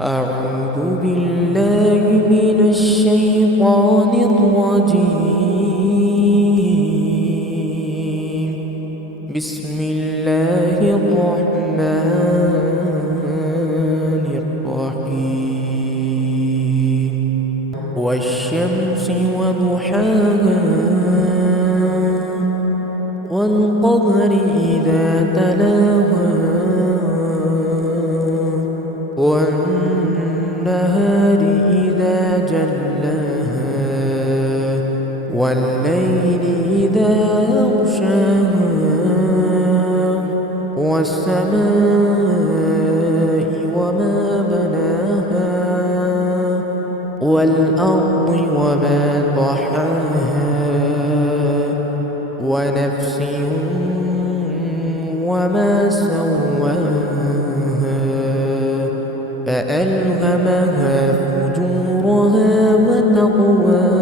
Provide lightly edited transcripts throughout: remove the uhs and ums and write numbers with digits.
أعوذ بالله من الشيطان الرجيم. بسم الله الرحمن الرحيم. والشمس وضحاها والقمر إذا تلاها والنهار إذا جلاها والليل إذا يغشاها والسماء وما بناها والأرض وما طحاها ونفس وما سواها فألهمها فجورها وتقواها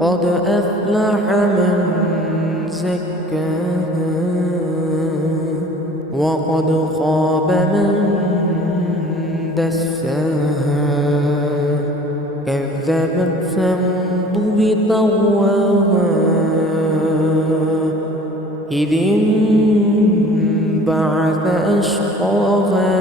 قد أفلح من زكاها وقد خاب من دساها كذبت ثمود بطغواها إذ انبعث أشقاها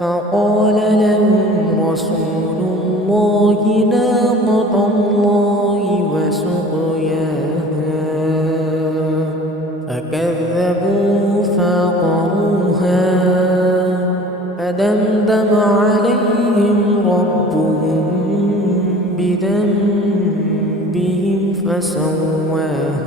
فقال لهم رسول الله ناقة الله وسقياها فكذبوه فعقروها فدمدم عليهم ربهم بذنبهم فسواها